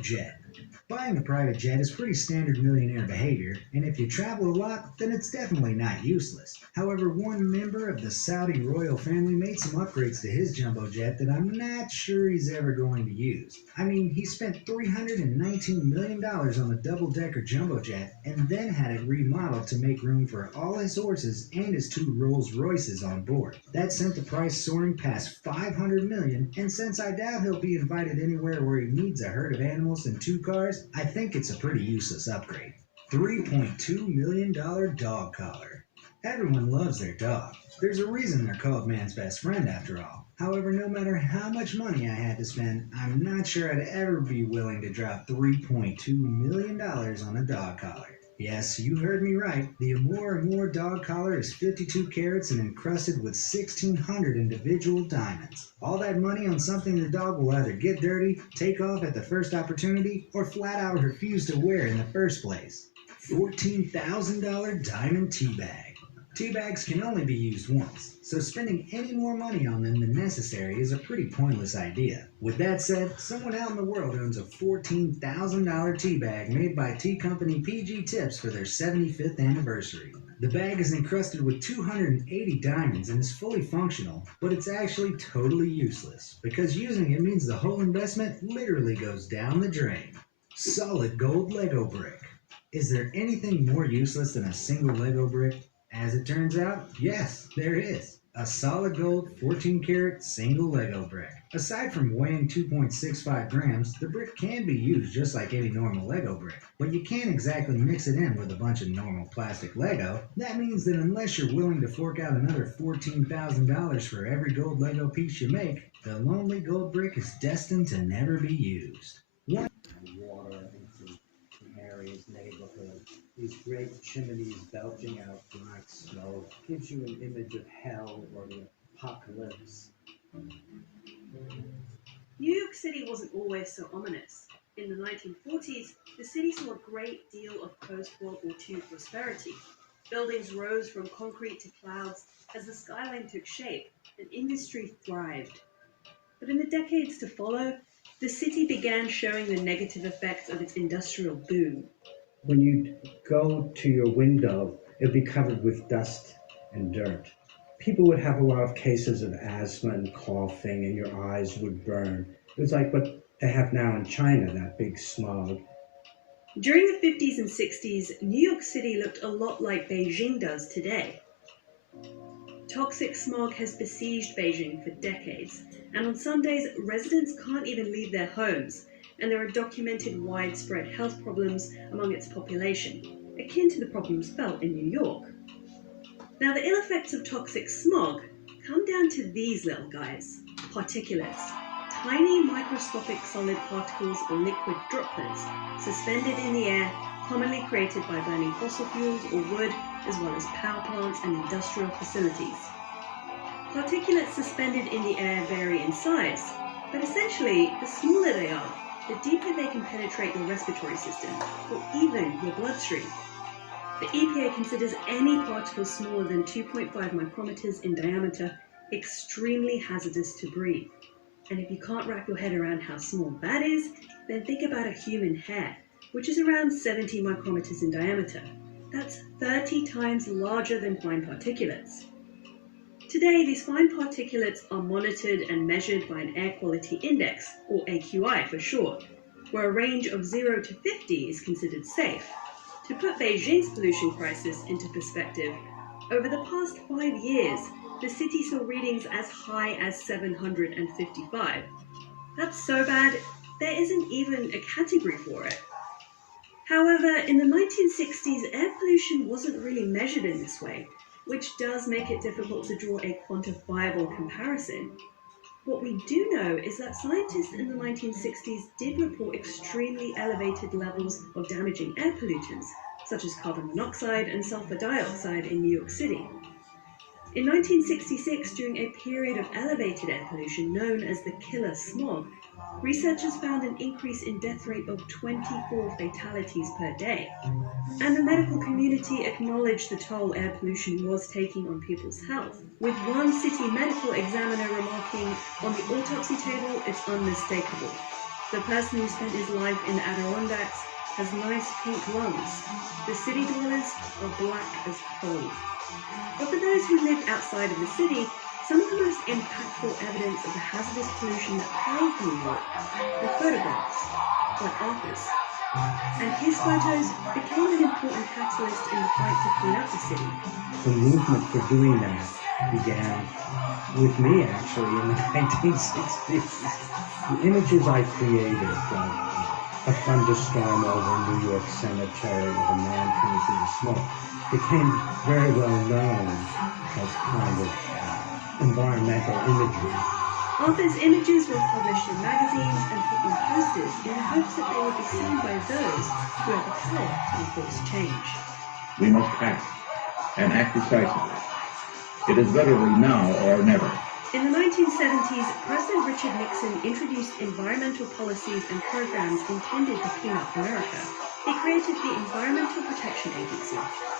Jet. Buying a private jet is pretty standard millionaire behavior, and if you travel a lot, then it's definitely not useless. However, one member of the Saudi royal family made some upgrades to his jumbo jet that I'm not sure he's ever going to use. I mean, he spent $319 million on the double decker jumbo jet and then had it remodeled to make room for all his horses and his two Rolls Royces on board. That sent the price soaring past $500 million, and since I doubt he'll be invited anywhere where he needs a herd of animals and two cars, I think it's a pretty useless upgrade. $3.2 million dog collar. Everyone loves their dog. There's a reason they're called man's best friend after all. However, no matter how much money I had to spend, I'm not sure I'd ever be willing to drop $3.2 million on a dog collar. Yes, you heard me right. The Amore dog collar is 52 carats and encrusted with 1,600 individual diamonds. All that money on something the dog will either get dirty, take off at the first opportunity, or flat out refuse to wear in the first place. $14,000 diamond tea bag. Tea bags can only be used once, so spending any more money on them than necessary is a pretty pointless idea. With that said, someone out in the world owns a $14,000 tea bag made by tea company PG Tips for their 75th anniversary. The bag is encrusted with 280 diamonds and is fully functional, but it's actually totally useless, because using it means the whole investment literally goes down the drain. Solid gold Lego brick. Is there anything more useless than a single Lego brick? As it turns out, yes, there is. A solid gold 14 karat single Lego brick. Aside from weighing 2.65 grams, the brick can be used just like any normal Lego brick, but you can't exactly mix it in with a bunch of normal plastic Lego. That means that unless you're willing to fork out another $14,000 for every gold Lego piece you make, the lonely gold brick is destined to never be used. Water into Mary's neighborhood. These great chimneys belching out black smoke gives you an image of hell or the apocalypse. New York City wasn't always so ominous. In the 1940s, the city saw a great deal of post-World War II prosperity. Buildings rose from concrete to clouds as the skyline took shape and industry thrived. But in the decades to follow, the city began showing the negative effects of its industrial boom. When you go to your window, it'd be covered with dust and dirt. People would have a lot of cases of asthma and coughing, and your eyes would burn. It was like what they have now in China, that big smog. During the 50s and 60s, New York City looked a lot like Beijing does today. Toxic smog has besieged Beijing for decades, and on some days, residents can't even leave their homes, and there are documented widespread health problems among its population, akin to the problems felt in New York. Now, the ill effects of toxic smog come down to these little guys, particulates, tiny microscopic solid particles or liquid droplets suspended in the air, commonly created by burning fossil fuels or wood, as well as power plants and industrial facilities. Particulates suspended in the air vary in size, but essentially, the smaller they are, the deeper they can penetrate your respiratory system, or even your bloodstream. The EPA considers any particle smaller than 2.5 micrometers in diameter extremely hazardous to breathe. And if you can't wrap your head around how small that is, then think about a human hair, which is around 70 micrometers in diameter. That's 30 times larger than fine particulates. Today, these fine particulates are monitored and measured by an air quality index, or AQI for short, where a range of 0 to 50 is considered safe. To put Beijing's pollution crisis into perspective, over the past 5 years, the city saw readings as high as 755. That's so bad, there isn't even a category for it. However, in the 1960s, air pollution wasn't really measured in this way, which does make it difficult to draw a quantifiable comparison. What we do know is that scientists in the 1960s did report extremely elevated levels of damaging air pollutants, such as carbon monoxide and sulfur dioxide in New York City. In 1966, during a period of elevated air pollution known as the killer smog, researchers found an increase in death rate of 24 fatalities per day. And the medical community acknowledged the toll air pollution was taking on people's health, with one city medical examiner remarking, "On the autopsy table, it's unmistakable. The person who spent his life in the Adirondacks has nice pink lungs. The city dwellers are black as coal. But for those who lived outside of the city, some of the most impactful evidence of the hazardous pollution that plagued New York were photographs, like Arthur's. And his photos became an important catalyst in the fight to clean up the city. The movement for doing that began with me, actually, in the 1960s. The images I created, like a thunderstorm over New York Cemetery with a man coming through the smoke, became very well known as kind of environmental imagery. Arthur's images were published in magazines and put on posters in the hopes that they would be seen by those who had the power to enforce change. We must act, and act decisively. It is literally now or never. In the 1970s, President Richard Nixon introduced environmental policies and programs intended to clean up America. He created the Environmental Protection Agency,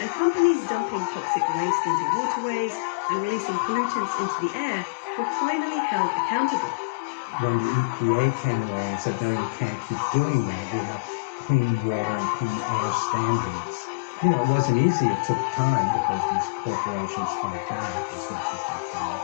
and companies dumping toxic waste into waterways and releasing pollutants into the air were finally held accountable. When the EPA came along and said, no, you can't keep doing that, we have clean water and clean air standards. You know, it wasn't easy, it took time because these corporations fight back as much as they can.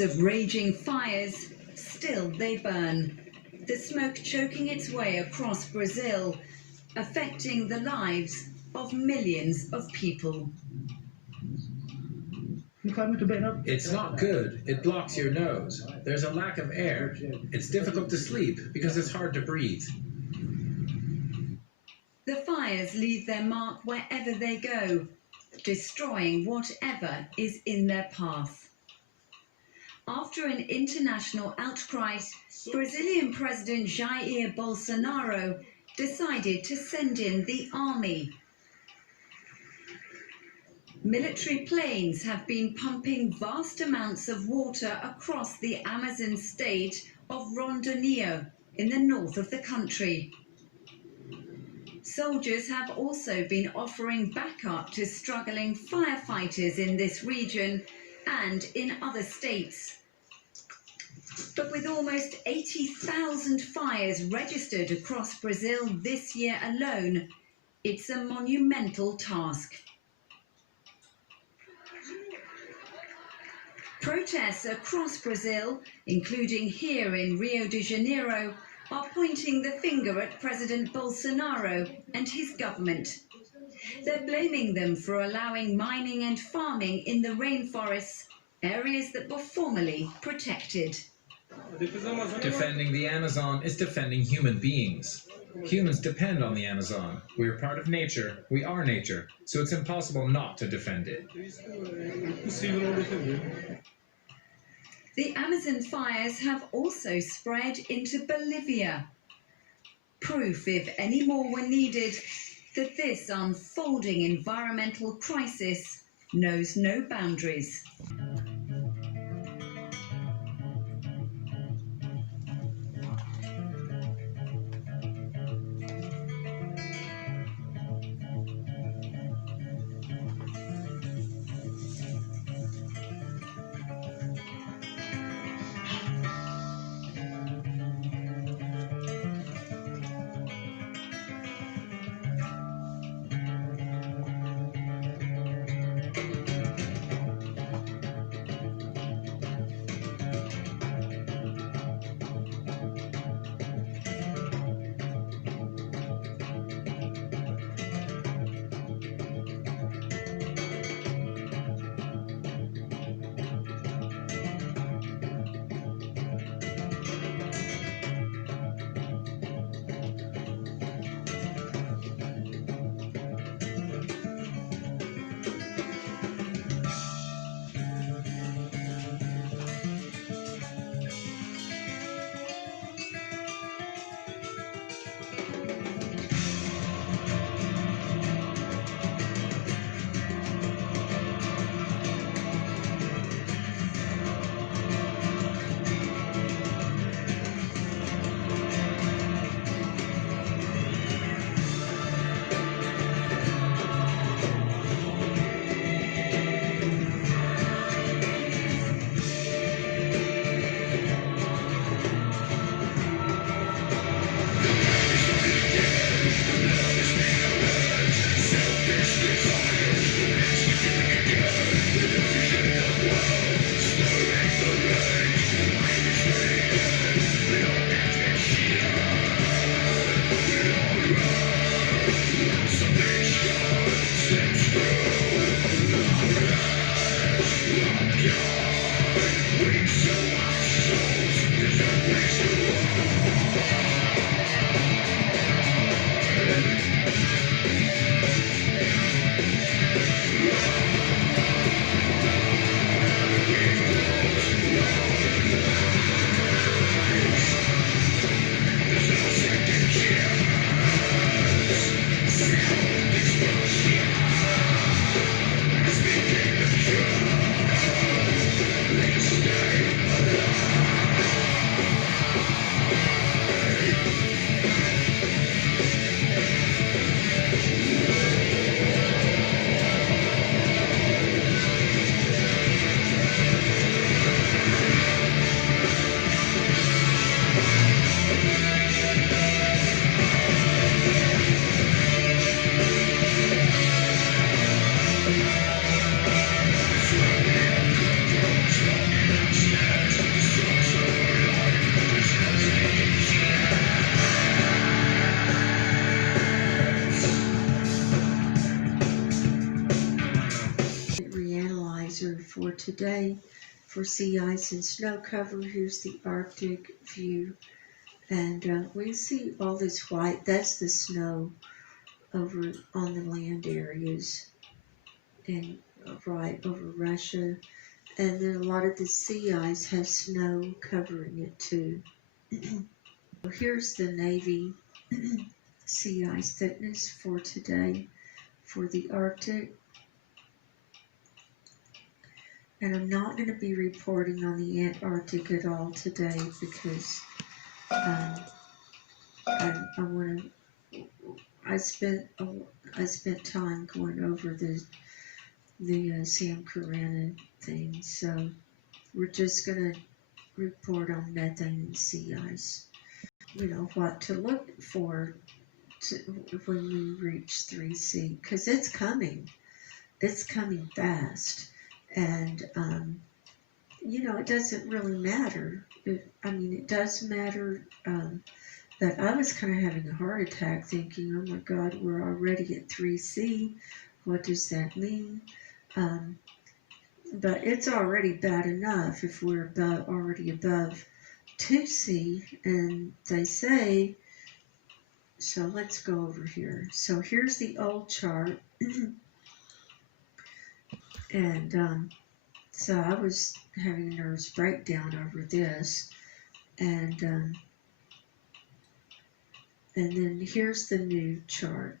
Of raging fires, still they burn. The smoke choking its way across Brazil, affecting the lives of millions of people. It's not good. It blocks your nose. There's a lack of air. It's difficult to sleep because it's hard to breathe. The fires leave their mark wherever they go, destroying whatever is in their path. After an international outcry, Brazilian President Jair Bolsonaro decided to send in the army. Military planes have been pumping vast amounts of water across the Amazon state of Rondônia in the north of the country. Soldiers have also been offering backup to struggling firefighters in this region and in other states. But with almost 80,000 fires registered across Brazil this year alone, it's a monumental task. Protests across Brazil, including here in Rio de Janeiro, are pointing the finger at President Bolsonaro and his government. They're blaming them for allowing mining and farming in the rainforests, areas that were formerly protected. Defending the Amazon is defending human beings. Humans depend on the Amazon. We are part of nature. We are nature. So it's impossible not to defend it. The Amazon fires have also spread into Bolivia. Proof, if any more were needed, that this unfolding environmental crisis knows no boundaries. Reanalyzer for today for sea ice and snow cover. Here's the Arctic view, and we see all this white. That's the snow over on the land areas and right over Russia, and then a lot of the sea ice has snow covering it too. Here's the Navy sea ice thickness for today for the Arctic. And I'm not going to be reporting on the Antarctic at all today because I spent time going over the Sam Karenin thing, so we're just going to report on methane and sea ice. You know what to look for when we reach 3C, because it's coming fast. And, you know, it doesn't really matter. It does matter that I was kind of having a heart attack thinking, oh my God, we're already at 3C. What does that mean? But it's already bad enough if we're already above 2C. And they say, so let's go over here. So here's the old chart. And so I was having a nervous breakdown over this, and then here's the new chart.